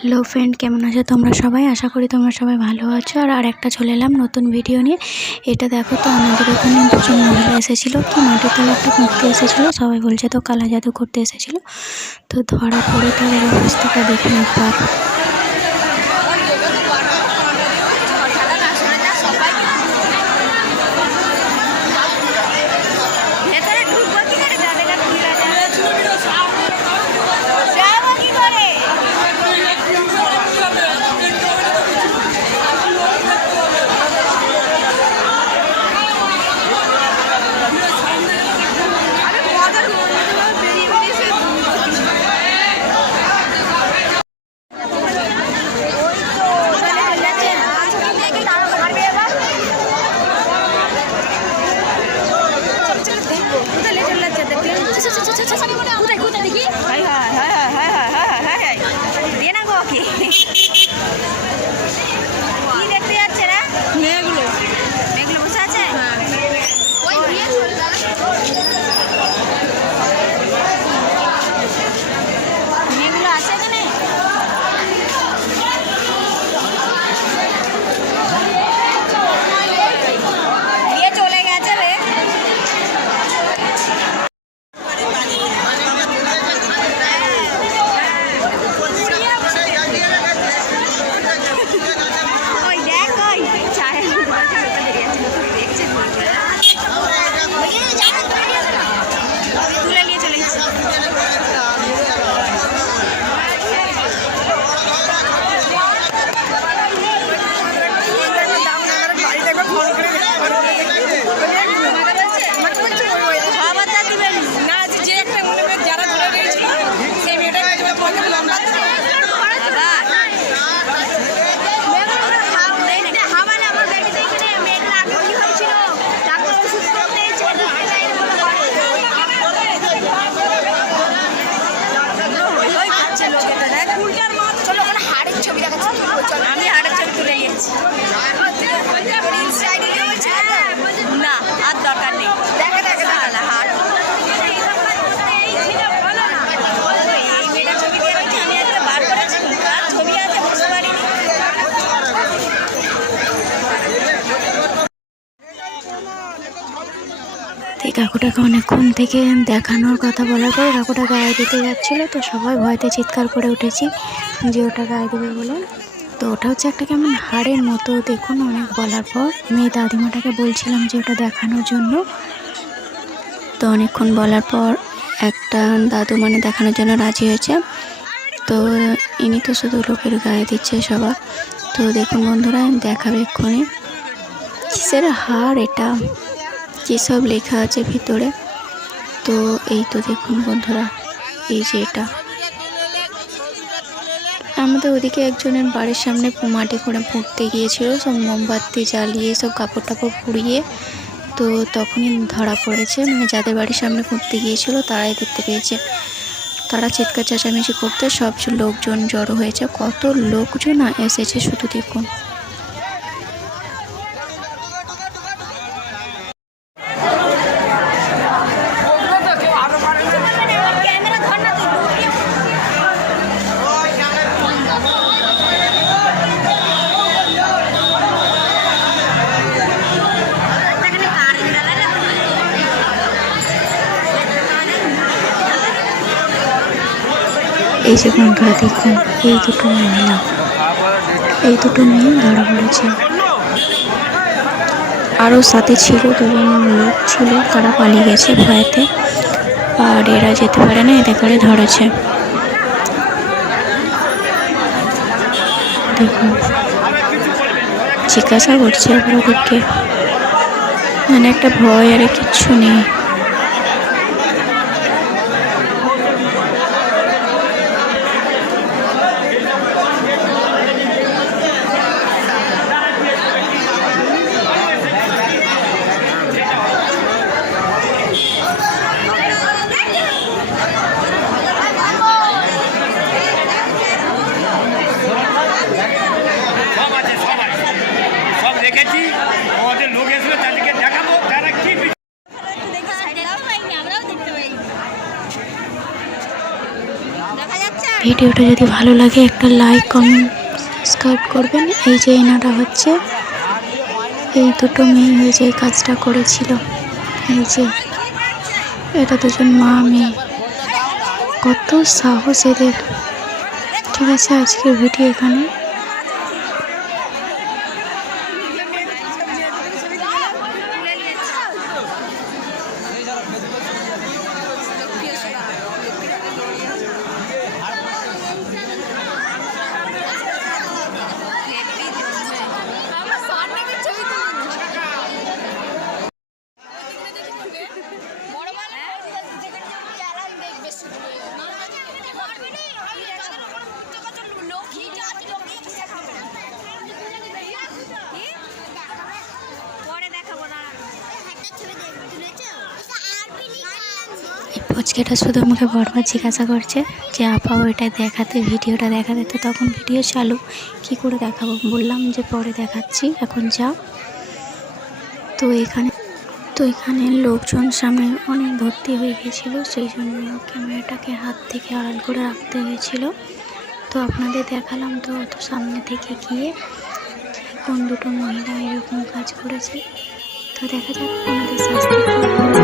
Hello friend, কেমন আছো তোমরা সবাই? আশা করি তোমরা সবাই ভালো আছো। আর একটা চলে এলাম নতুন ভিডিও নিয়ে। এটা দেখো তো, আমাদের এখানে দুজন মহিলা এসেছিলো, কি মাটির তলা একটা করতে এসেছিলো। সবাই বলছে তো কালা জাদু করতে এসেছিলো, তো ধরা পড়ে তাদের অবস্থাটা দেখুন একবার। কাকুটাকে অনেকক্ষণ থেকে দেখানোর কথা বলার পরে কাকুটা গায়ে দিতে যাচ্ছিলো, তো সবাই ভয়তে চিৎকার করে উঠেছি যে ওটা গায়ে দেবে বলে। তো ওটা হচ্ছে একটা কেমন হাড়ের মতো, দেখুন। অনেক বলার পর আমি দাদিমাটাকে বলছিলাম যে ওটা দেখানোর জন্য, তো অনেকক্ষণ বলার পর একটা দাদু দেখানোর জন্য রাজি হয়েছে। তো ইনি তো শুধু লোকের গায়ে দিচ্ছে সবার। তো দেখুন বন্ধুরা, দেখাবে এক্ষুনি কিসের হাড় এটা, কী সব লেখা আছে ভিতরে। তো এই তো দেখুন বন্ধুরা, এই যে এটা আমাদের ওদিকে একজনের বাড়ির সামনে মাটি করে পুঁততে গিয়েছিল, সব মোমবাতি জ্বালিয়ে সব কাপড় টাপড় পুড়িয়ে। তো তখনই ধরা পড়েছে, যাদের বাড়ির সামনে পুঁততে গিয়েছিল তারাই দেখতে পেয়েছে। তারা চিৎকার চেঁচামেচি করতে সব লোকজন জড়ো হয়েছে, কত লোকজন এসেছে শুধু দেখুন। এই যে বন্ধুরা দেখুন, এই দুটো মেয়ে ধরা পড়েছে। আরও সাথে ছিল দুজন লোক ছিল, তারা পালিয়ে গেছে ভয়েতে, আর এরা যেতে পারে না, এদের করে ধরেছে। দেখুন জিজ্ঞাসা করছে ওদেরকে, একটা ভয় আর কিচ্ছু নেই। ভিডিওটা যদি ভালো লাগে একটা লাইক কমেন্ট সাবস্ক্রাইব করবেন। এই যে এনারা হচ্ছে এই দুটো মেয়ে হয়েছে এই কাজটা করেছিল। এই যে এটা দুজন মা মেয়ে, কত সাহস এদের। ঠিক আছে, আজকের ভিডিও এখানে। পুচকেটা শুধু আমাকে বারবার জিজ্ঞাসা করছে যে আপা ওইটা দেখাতে, ভিডিওটা দেখাতে। তো তখন ভিডিও চালু, কি করে দেখাবো, বললাম যে পরে দেখাচ্ছি, এখন যাও। তো এখানে লোকজন সামনে অনেক ভর্তি হয়ে গেছিলো, সেই জন্য ক্যামেরাটাকে হাত থেকে আড়াল করে রাখতে হয়েছিল। তো আপনাদের দেখালাম তো অত সামনে থেকে গিয়ে কোন দুটো মহিলা এরকম কাজ করেছে। তো দেখা যাক আমাদের শাস্তি।